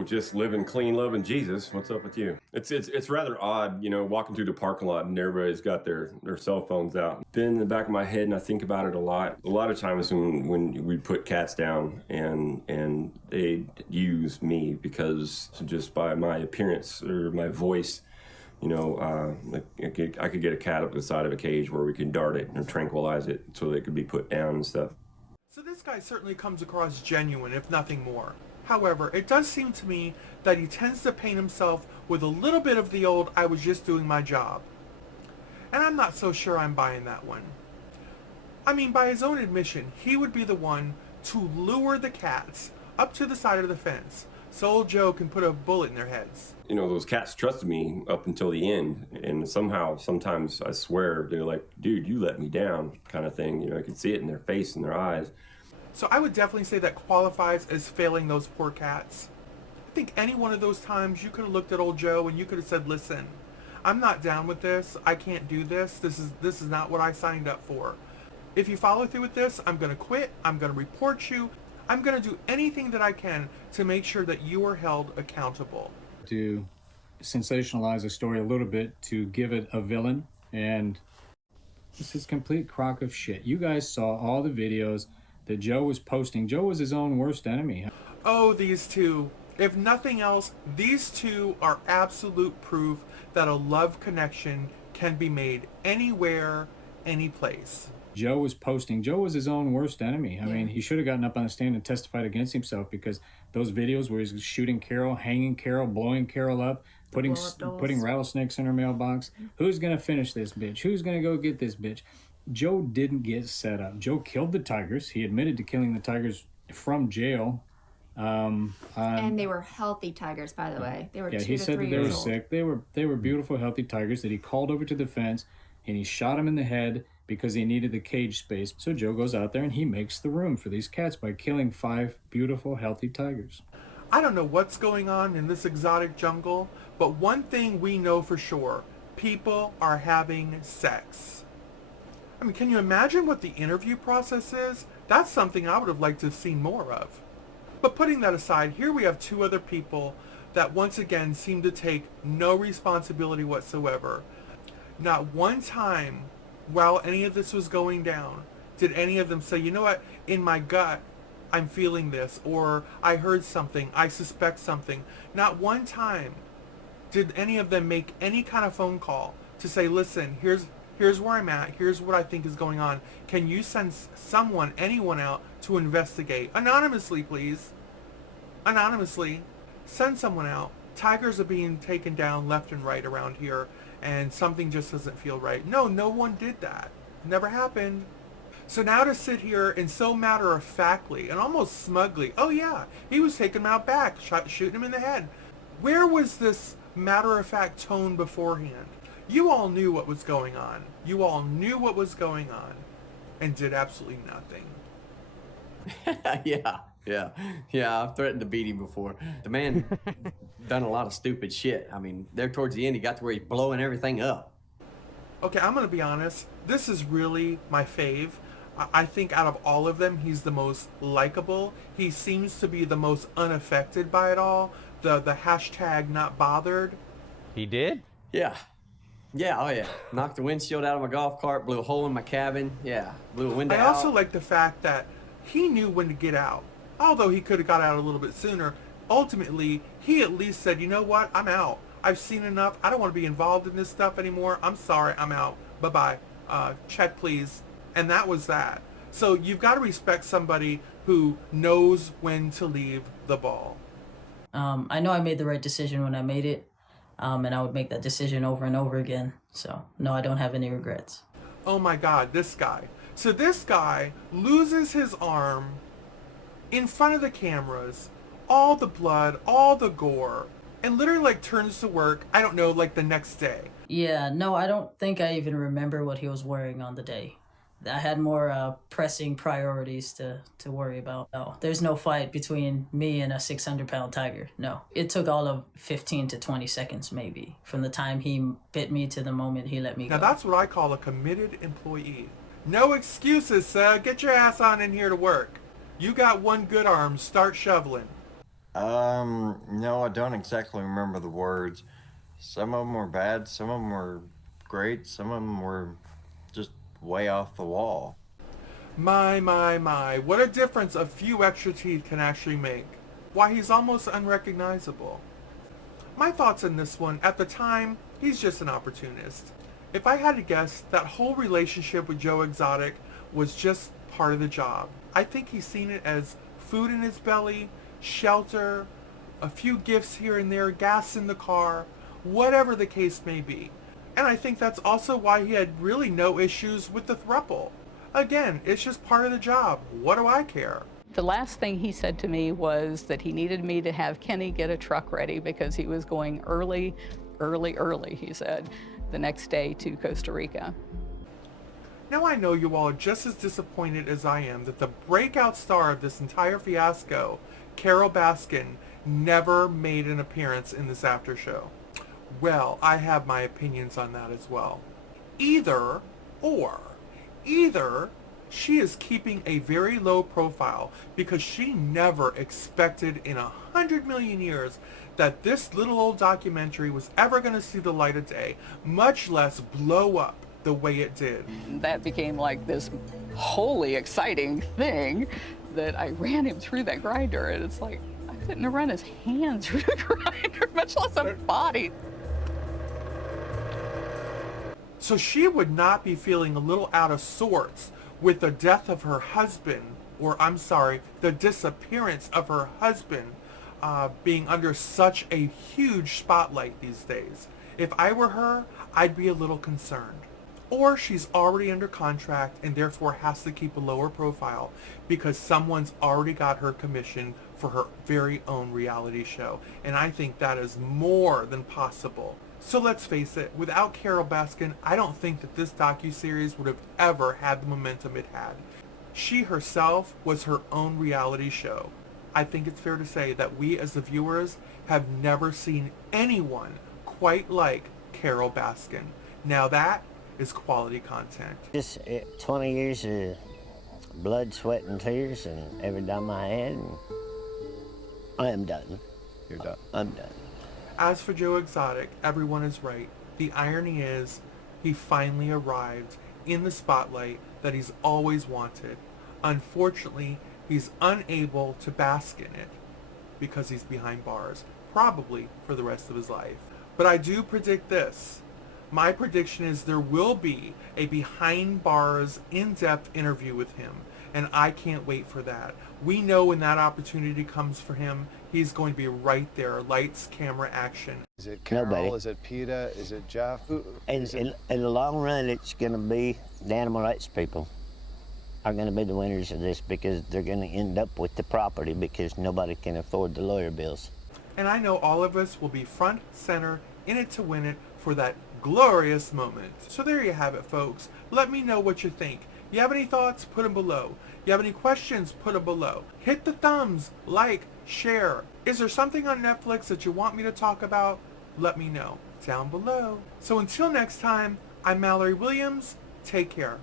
Oh, just living clean, loving Jesus. What's up with you? It's rather odd, walking through the parking lot and everybody's got their cell phones out. Been in the back of my head, and I think about it a lot. A lot of times when we put cats down and they use me because just by my appearance or my voice, like I could get a cat up the side of a cage where we could dart it and tranquilize it so they could be put down and stuff. So this guy certainly comes across genuine, if nothing more. However, it does seem to me that he tends to paint himself with a little bit of the old "I was just doing my job." And I'm not so sure I'm buying that one. I mean, by his own admission, he would be the one to lure the cats up to the side of the fence so old Joe can put a bullet in their heads. Those cats trusted me up until the end, and sometimes I swear they're like, dude, you let me down, kind of thing. I could see it in their face and their eyes. So I would definitely say that qualifies as failing those poor cats. I think any one of those times you could have looked at old Joe and you could have said, listen, I'm not down with this, I can't do this, this is not what I signed up for. If you follow through with this, I'm going to quit, I'm going to report you, I'm going to do anything that I can to make sure that you are held accountable. To sensationalize a story a little bit, to give it a villain, and this is complete crock of shit. You guys saw all the videos that Joe was posting. Joe was his own worst enemy. Oh, these two. If nothing else, these two are absolute proof that a love connection can be made anywhere, any place. Joe was posting. Joe was his own worst enemy. I mean, he should have gotten up on the stand and testified against himself, because those videos where he's shooting Carol, hanging Carol, blowing Carol up, putting rattlesnakes in her mailbox. Who's going to finish this bitch? Who's going to go get this bitch? Joe didn't get set up. Joe killed the tigers. He admitted to killing the tigers from jail. And they were healthy tigers, by the way. They were 2 to 3 years old. He said that they were sick. They were beautiful, healthy tigers that he called over to the fence, and he shot them in the head because he needed the cage space. So Joe goes out there and he makes the room for these cats by killing 5 beautiful, healthy tigers. I don't know what's going on in this exotic jungle, but one thing we know for sure, people are having sex. I mean, can you imagine what the interview process is? That's something I would have liked to have seen more of. But putting that aside, here we have 2 other people that once again seem to take no responsibility whatsoever. Not one time while any of this was going down did any of them say, you know what, in my gut, I'm feeling this, or I heard something, I suspect something. Not one time did any of them make any kind of phone call to say, listen, here's where I'm at, here's what I think is going on. Can you send someone, anyone out to investigate? Anonymously, please. Anonymously. Send someone out. Tigers are being taken down left and right around here, and something just doesn't feel right. No one did that. Never happened. So now to sit here and so matter-of-factly and almost smugly, oh yeah, he was taking him out back, shooting him in the head. Where was this matter-of-fact tone beforehand? You all knew what was going on. You all knew what was going on and did absolutely nothing. Yeah, I've threatened to beat him before. The man done a lot of stupid shit. I mean, there towards the end, he got to where he's blowing everything up. Okay, I'm going to be honest. This is really my fave. I think out of all of them, he's the most likable. He seems to be the most unaffected by it all. The hashtag not bothered. He did? Yeah, oh yeah. Knocked the windshield out of my golf cart, blew a hole in my cabin. Yeah, blew a window out. I also like the fact that he knew when to get out. Although he could have got out a little bit sooner, ultimately, he at least said, you know what, I'm out. I've seen enough. I don't want to be involved in this stuff anymore. I'm sorry, I'm out. Bye-bye. Check, please. And that was that. So you've got to respect somebody who knows when to leave the ball. I know I made the right decision when I made it, and I would make that decision over and over again. So, no, I don't have any regrets. Oh my God, this guy. So this guy loses his arm in front of the cameras, all the blood, all the gore, and literally turns to work, I don't know, the next day. Yeah, no, I don't think I even remember what he was wearing on the day. I had more pressing priorities to worry about. No, there's no fight between me and a 600-pound tiger. No, it took all of 15 to 20 seconds maybe from the time he bit me to the moment he let me go. Now that's what I call a committed employee. No excuses, sir. Get your ass on in here to work. You got one good arm. Start shoveling. No, I don't exactly remember the words. Some of them were bad, some of them were great, some of them were just way off the wall. My, what a difference a few extra teeth can actually make. Why, he's almost unrecognizable. My thoughts on this one, at the time, he's just an opportunist. If I had to guess, that whole relationship with Joe Exotic was just part of the job. I think he's seen it as food in his belly, shelter, a few gifts here and there, gas in the car, whatever the case may be. And I think that's also why he had really no issues with the throuple. Again, it's just part of the job. What do I care? The last thing he said to me was that he needed me to have Kenny get a truck ready because he was going early, he said, the next day to Costa Rica. Now I know you all are just as disappointed as I am that the breakout star of this entire fiasco, Carol Baskin, never made an appearance in this after show. Well, I have my opinions on that as well. Either she is keeping a very low profile because she never expected in 100 million years that this little old documentary was ever going to see the light of day, much less blow up the way it did. That became like this wholly exciting thing that I ran him through that grinder, and it's like, I couldn't run his hands through the grinder, much less a body. So she would not be feeling a little out of sorts with the death of her husband, or I'm sorry, the disappearance of her husband being under such a huge spotlight these days. If I were her, I'd be a little concerned. Or she's already under contract and therefore has to keep a lower profile because someone's already got her commission for her very own reality show. And I think that is more than possible. So let's face it, without Carol Baskin, I don't think that this docuseries would have ever had the momentum it had. She herself was her own reality show. I think it's fair to say that we as the viewers have never seen anyone quite like Carol Baskin. Now that is quality content. Just 20 years of blood, sweat, and tears, and every dime I had, and I am done. You're done. I'm done. As for Joe Exotic, everyone is right. The irony is, he finally arrived in the spotlight that he's always wanted. Unfortunately, he's unable to bask in it because he's behind bars, probably for the rest of his life. But I do predict this. My prediction is there will be a behind bars, in-depth interview with him, and I can't wait for that. We know when that opportunity comes for him, he's going to be right there, lights, camera, action. Is it Carol? Nobody. Is it PETA? Is it Jeff? In the long run, it's going to be the animal rights people are going to be the winners of this because they're going to end up with the property because nobody can afford the lawyer bills. And I know all of us will be front, center, in it to win it for that glorious moment. So there you have it, folks. Let me know what you think. You have any thoughts? Put them below. You have any questions? Put them below. Hit the thumbs, like, share. Is there something on Netflix that you want me to talk about? Let me know down below. So until next time, I'm Mallery Williams. Take care.